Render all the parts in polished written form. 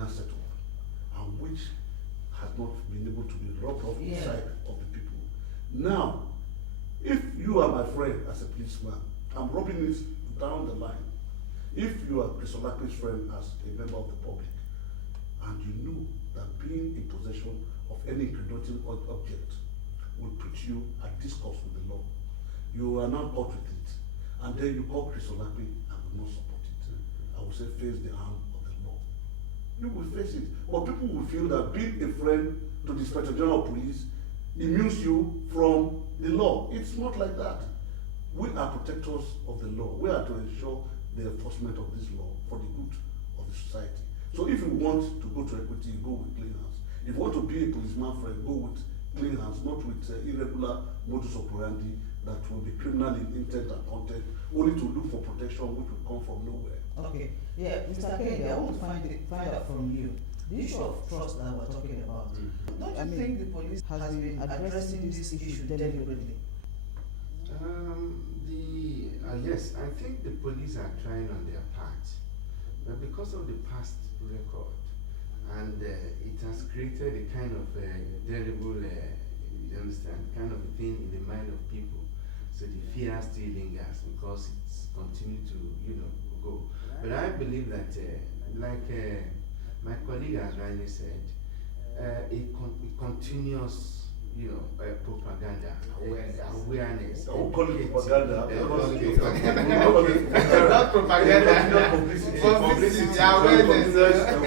colonial setup, and which has not been able to be rubbed off the side of the people. Now, if you are my friend as a policeman, I'm rubbing it down the line. If you are Chris Olaki's friend as a member of the public, and you know that being in possession of any incriminating object will put you at discourse with the law, you are now caught with it, and then you call Chris Olaki and will not support it. I will say face the hand of the law. You will face it, but people will feel that being a friend to the Inspector General of Police immunes you from the law. It's not like that. We are protectors of the law. We are to ensure the enforcement of this law for the good of the society. So if you want to go to equity, go with clean hands. If you want to be a policeman friend, go with clean hands, not with irregular modus operandi that will be criminal in intent and content, only to look for protection which will come from nowhere. Okay, yeah, Mr. Kennedy, I want to find out from you the issue of trust that we're talking about. Don't you think the police has been addressing this issue deliberately? Yes, I think the police are trying on their part, but because of the past record, and it has created a kind of terrible, you understand, kind of a thing in the mind of people. So the fear still lingers because it's continued to, go. But I believe that, my colleague has rightly said, a continuous, propaganda, awareness. I won't call it propaganda. Not propaganda. Publicity, awareness.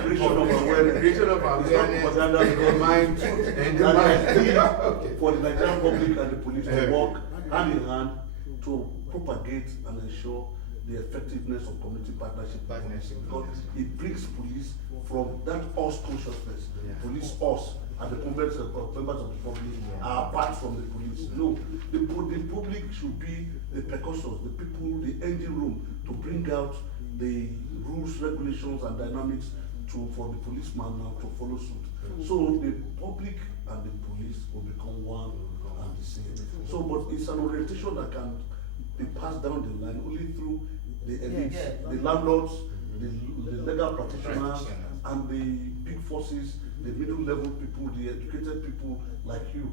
Creation of awareness. Propaganda, mind and the mind. For the Nigerian public and the police to work hand in hand to propagate and ensure the effectiveness of community partnership. Because it brings police from that us consciousness. Police us. And the members of the public are apart from the police. No, the public should be the precursors, the people, the engine room to bring out the rules, regulations, and dynamics for the policeman now to follow suit. So the public and the police will become one and the same. So, but it's an orientation that can be passed down the line only through the elites, the landlords, the legal practitioners, and the big forces, the middle level people, the educated people like you,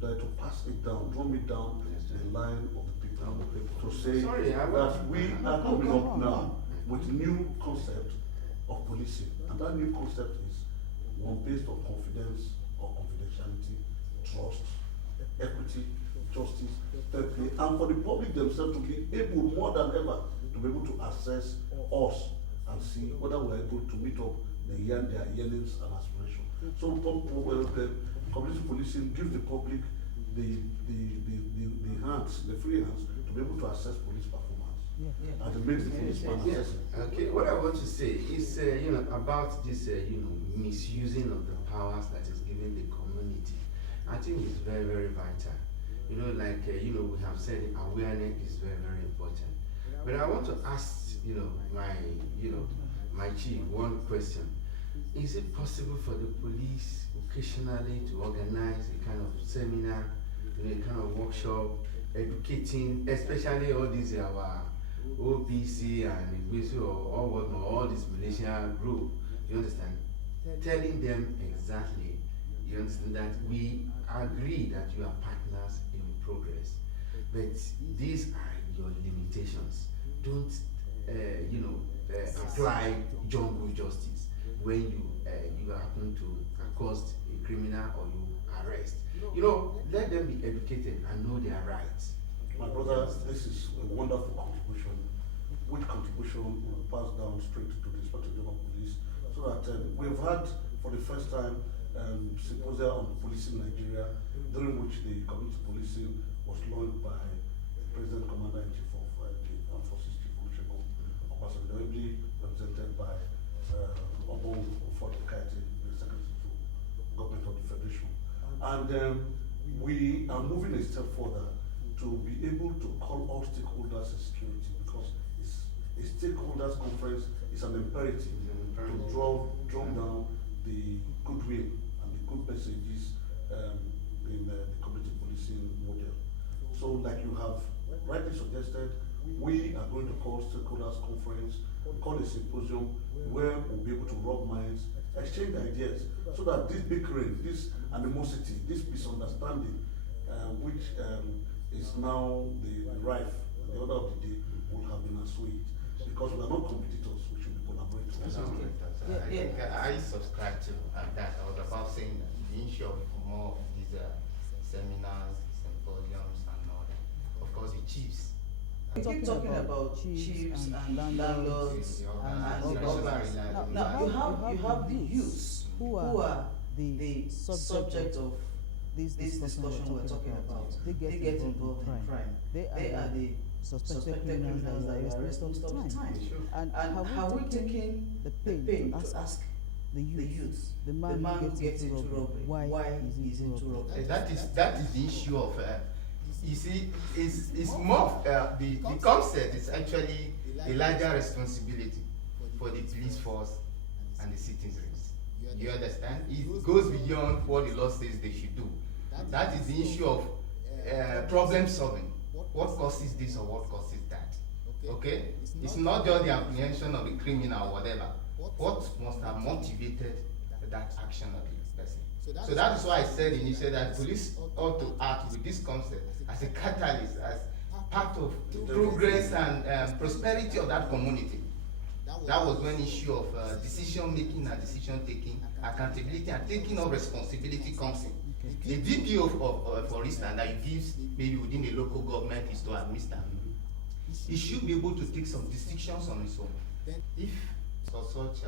that to pass it down, drum it down the line of the people, to say that we are coming up now with new concept of policing, and that new concept is one based on confidence or confidentiality, trust, equity, justice, fair play, and for the public themselves to be able more than ever to be able to assess us and see whether we're able to meet up their yearnings and aspirations. So the community policing gives the public the hands, the free hands, to be able to assess police performance and to make the policeman assessment. Okay, what I want to say is, about this, misusing of the powers that is given the community. I think it's very, very vital. We have said awareness is very, very important. But I want to ask, my chief one question. Is it possible for the police occasionally to organize a kind of seminar, a kind of workshop, educating, especially all these our OPC and all this militia group, you understand? Telling them exactly, you understand, that we agree that you are partners in progress, but these are your limitations. Don't, apply jungle justice when you happen to accost a criminal or you arrest. Let them be educated and know their rights. My brother, this is a wonderful contribution, which contribution will pass down straight to the Inspector General of Police, so that we've had for the first time symposia on policing Nigeria, during which the community policing was launched by President Commander-in-Chief of the Armed Forces, Chief Olusegun Obasanjo, represented by Obong Ofo-Adokate, the Secretary to Government of the Federation. And we are moving a step further to be able to call all stakeholders in security, because a stakeholders conference is an imperative to drum down the goodwill and the good messages in the community policing model. So like you have rightly suggested, we are going to call stakeholders conference call a symposium where we'll be able to rub minds, exchange ideas, so that this bickering, this animosity, this misunderstanding, which is now the rife at the order of the day, will have been assuaged. Because we are not competitors, we should be collaborators. I think I subscribe to that. I was about saying that the issue of more of these seminars, symposiums, and all that. Of course, the chiefs. We keep talking about chiefs and landlords and others. Now you have the youths who are the subject of this discussion we're talking about. They get involved in crime. They are the suspected criminals that are arrested all the time. And have we taken the pain to ask the youth, the man who gets into robbery, why he's into robbery? That is the issue of. You see, it's more of, the concept is actually a larger responsibility for the police force and the citizens. You understand? It goes beyond what the law says they should do. That is the issue of problem solving. What causes this or what causes that? Okay? It's not just the apprehension of the criminal or whatever. What must have motivated that action of the person? So that is why I said initially that police ought to act with this concept as a catalyst, as part of the progress and prosperity of that community. That was when issue of decision making and decision taking, accountability and taking of responsibility comes in. The DPO, for instance, that it gives maybe within a local government is to administer. He should be able to take some decisions on his own. If such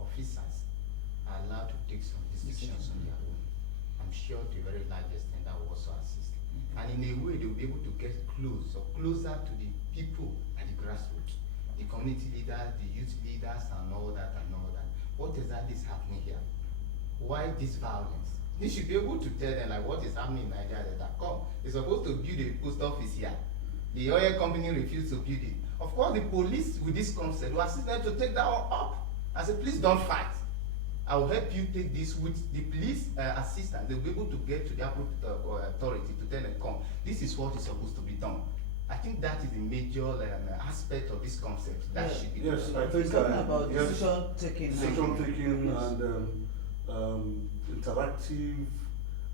officers are allowed to take some decisions on their own, I'm sure to a very large extent that will also assist. And in a way, they will be able to get closer to the people at the grassroots, the community leaders, the youth leaders, and all that and all that. What exactly is happening here? Why this violence? They should be able to tell them like what is happening in Nigeria. That come, they're supposed to build a post office here. The oil company refused to build it. Of course, the police with this concept will assist them to take that one up. I said, please don't fight. I will help you take this with the police assistant. They'll be able to get to the appropriate authority to tell them, come, this is what is supposed to be done. I think that is the major aspect of this concept. That should be yes, I think about yes, decision taking yes. And interactive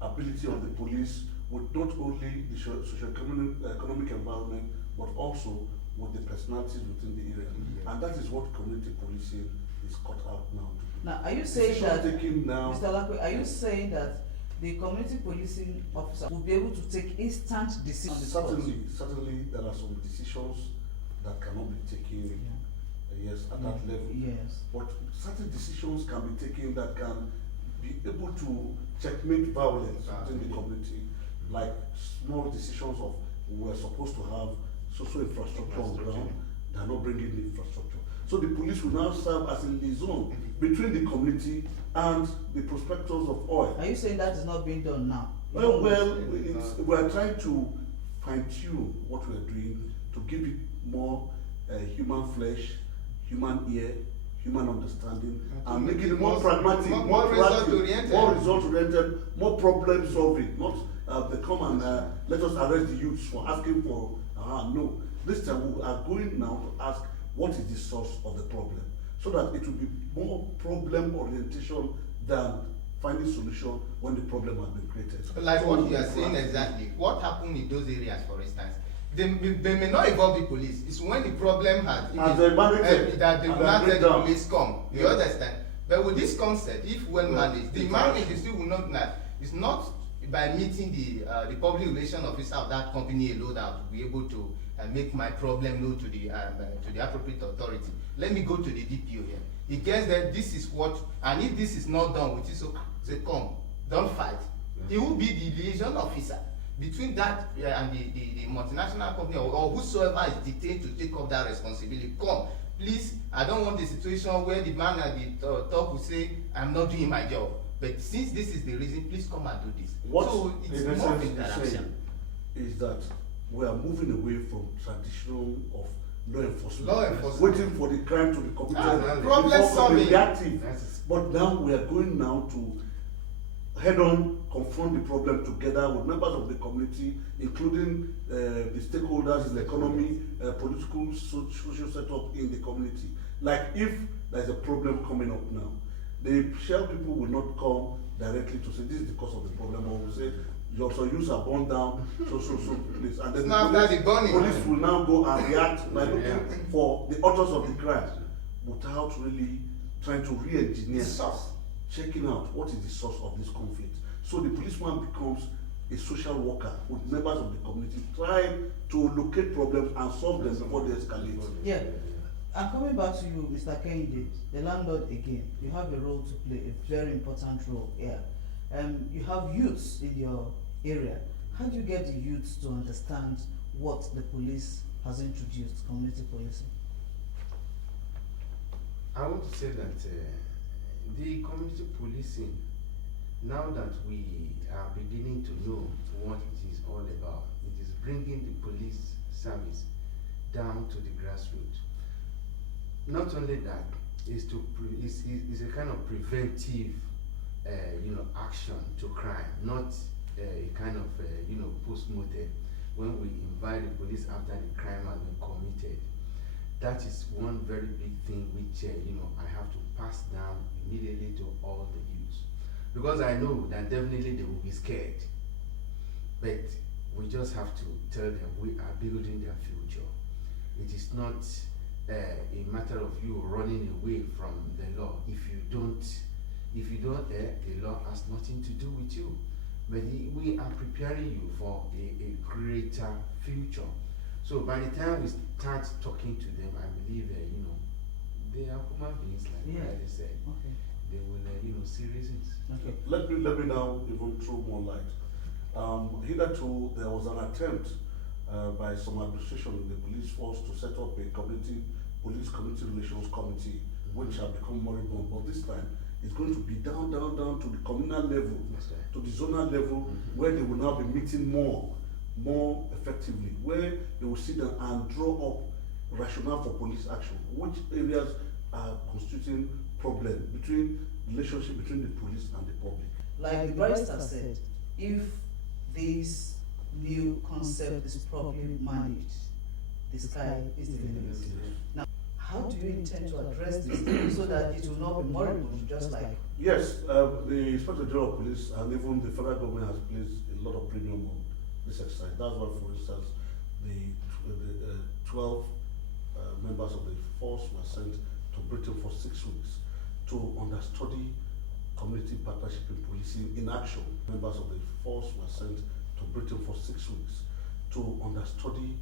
ability of the police with not only the socio-economic environment, but also with the personalities within the area. Yeah. And that is what community policing is cut out now. Now, are you saying that, now, Mr. Lakwe, are you saying that the community policing officer will be able to take instant decisions? Certainly, there are some decisions that cannot be taken, yes, at that level. Yes. But certain decisions can be taken that can be able to checkmate violence within the community, like small decisions of we're supposed to have social infrastructure on ground, they are not bringing the infrastructure. So the police will now serve as a liaison between the community and the prospectors of oil. Are you saying that is not being done now? Well, we are trying to fine-tune what we are doing to give it more human flesh, human ear, human understanding, and make it more pragmatic, more result-oriented, more problem-solving. Not they come and let us arrest the youths for asking for. No, this time we are going now to ask what is the source of the problem, so that it will be more problem orientation than finding solution when the problem has been created. Like so what you are saying exactly. What happened in those areas, for instance? They may not involve the police. It's when the problem has that they will not let the police come. You understand? But with this concept, if well managed, the managed still will not. It's not by meeting the public relation officer of that company alone that will be able to make my problem known to the appropriate authority. Let me go to the DPO here. He gets that this is what, and if this is not done with it, so they come, don't fight. He will be the liaison officer between that and the multinational company or whosoever is detained to take up that responsibility. Come, please, I don't want a situation where the man at the top will say, I'm not doing my job. But since this is the reason, please come and do this. What so it's more interaction. Is that we are moving away from traditional of law enforcement, waiting for the crime to be committed, problem solving, reactive. But now we are going now to head-on confront the problem together with members of the community, including the stakeholders in the economy, political, social setup in the community. Like if there's a problem coming up now, the Shell people will not come directly to say this is the cause of the problem, or will say your use are burned down, so please. And then the police will now go and react by looking for the authors of the crime without really trying to re-engineer, checking out what is the source of this conflict. So the policeman becomes a social worker with members of the community, trying to locate problems and solve them before they escalate. Yeah. And coming back to you, Mr. Kehinde, the landlord again, you have a role to play, a very important role here. You have youths in your area. How do you get the youths to understand what the police has introduced, community policing? I want to say that the community policing, now that we are beginning to know what it is all about, it is bringing the police service down to the grassroots. Not only that, is a kind of preventive, action to crime, not a kind of, post-mortem when we invite the police after the crime has been committed. That is one very big thing which, I have to pass down immediately to all the youths. Because I know that definitely they will be scared. But we just have to tell them we are building their future. It is not a matter of you running away from the law. If you don't, the law has nothing to do with you. But we are preparing you for a greater future. So by the time we start talking to them, I believe they are human beings, like they said. Okay. They will, see reasons. Okay. Let me now even throw more light. Hitherto, there was an attempt by some administration in the police force to set up a police community relations committee, which have become moribund. But this time, it's going to be down to the communal level, to the zonal level, where they will now be meeting more effectively, where they will sit down and draw up rationale for police action, which areas are constituting problem relationship between the police and the public. Like the barrister said, if this new concept is properly managed, the sky is the limit. Now, how do you intend to address this so that it will not be moribund, just like? Yes, the Inspector General of Police and even the federal government has placed a lot of premium on this exercise. That's why, for instance, the 12 members of the force were sent to Britain for 6 weeks to understudy community partnership in policing in action. Members of the force were sent to Britain for 6 weeks to understudy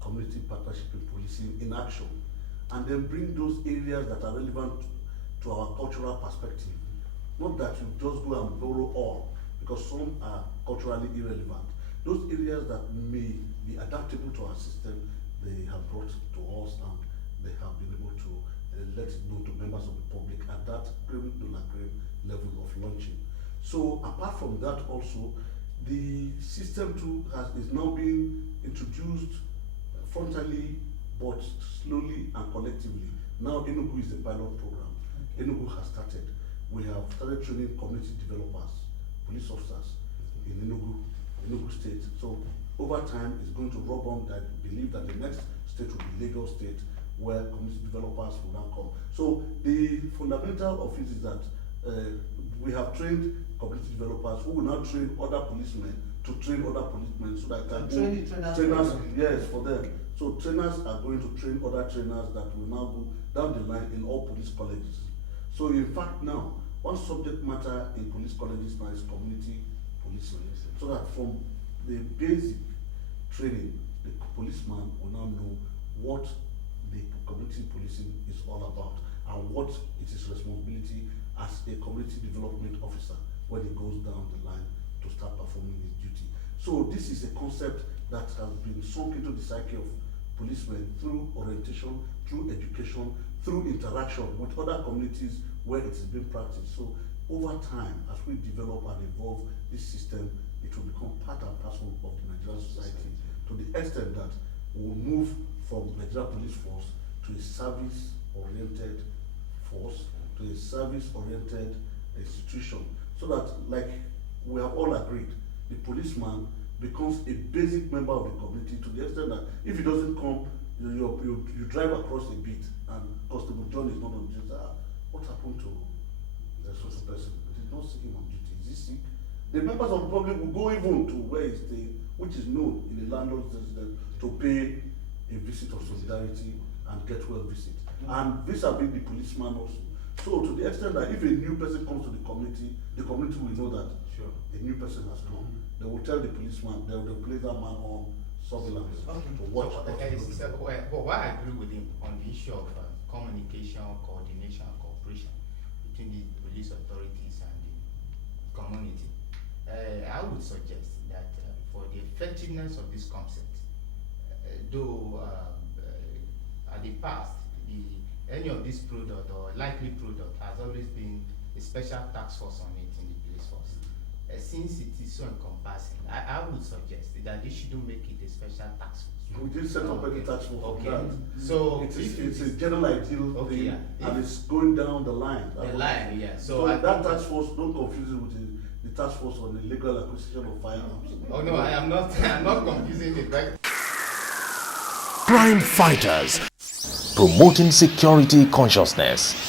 community partnership in policing in action, and then bring those areas that are relevant to our cultural perspective. Not that you just go and borrow all, because some are culturally irrelevant. Those areas that may be adaptable to our system, they have brought to us, and they have been able to let it know to members of the public at that crème de la crème level of launching. So apart from that also, the system too is now being introduced frontally but slowly and collectively. Now Enugu is the pilot program. Enugu has started. We have started training community developers, police officers in Enugu State. So over time it's going to rub on that believe that the next state will be Lagos State, where community developers will now come. So the fundamental of it is that we have trained community developers who will now train other policemen to train other policemen, so that can trainers, yes, for them. So trainers are going to train other trainers that will now go down the line in all police colleges. So in fact now, one subject matter in police colleges now is community policing. So that from the basic training, the policeman will now know what the community policing is all about and what it is responsibility as a community development officer when he goes down the line to start performing his duty. So this is a concept that has been sunk into the psyche of policemen through orientation, through education, through interaction with other communities where it is being practiced. So over time, as we develop and evolve this system, it will become part and parcel of the Nigerian society to the extent that we will move from Nigeria Police Force to a service-oriented force, to a service-oriented institution so that, like we have all agreed, the policeman becomes a basic member of the community to the extent that if he doesn't come, you drive across a bit and Constable John is not on duty. What happened to the social person? They did not see him on duty. Is he sick? The members of the public will go even to where he stays, which is known in the landlord's residence, to pay a visit of solidarity and get well visit. And vis-a-vis the policeman also. So to the extent that if a new person comes to the community will know that a new person has come. They will tell the policeman, they will place that man on surveillance to watch. Well, I agree with him on the issue of communication, coordination, and cooperation between the police authorities and the community. I would suggest that for the effectiveness of this concept, though at the past, any of this product or likely product has always been a special task force on it in the police force. Since it is so encompassing, I would suggest that they shouldn't make it a special task force. We didn't set up any task force for that. So it's a general ideal thing, and it's going down the line. So that task force, don't confuse it with the task force on the legal acquisition of firearms. Oh no, I am not. I'm not confusing it, right? Crime Fighters, promoting security consciousness.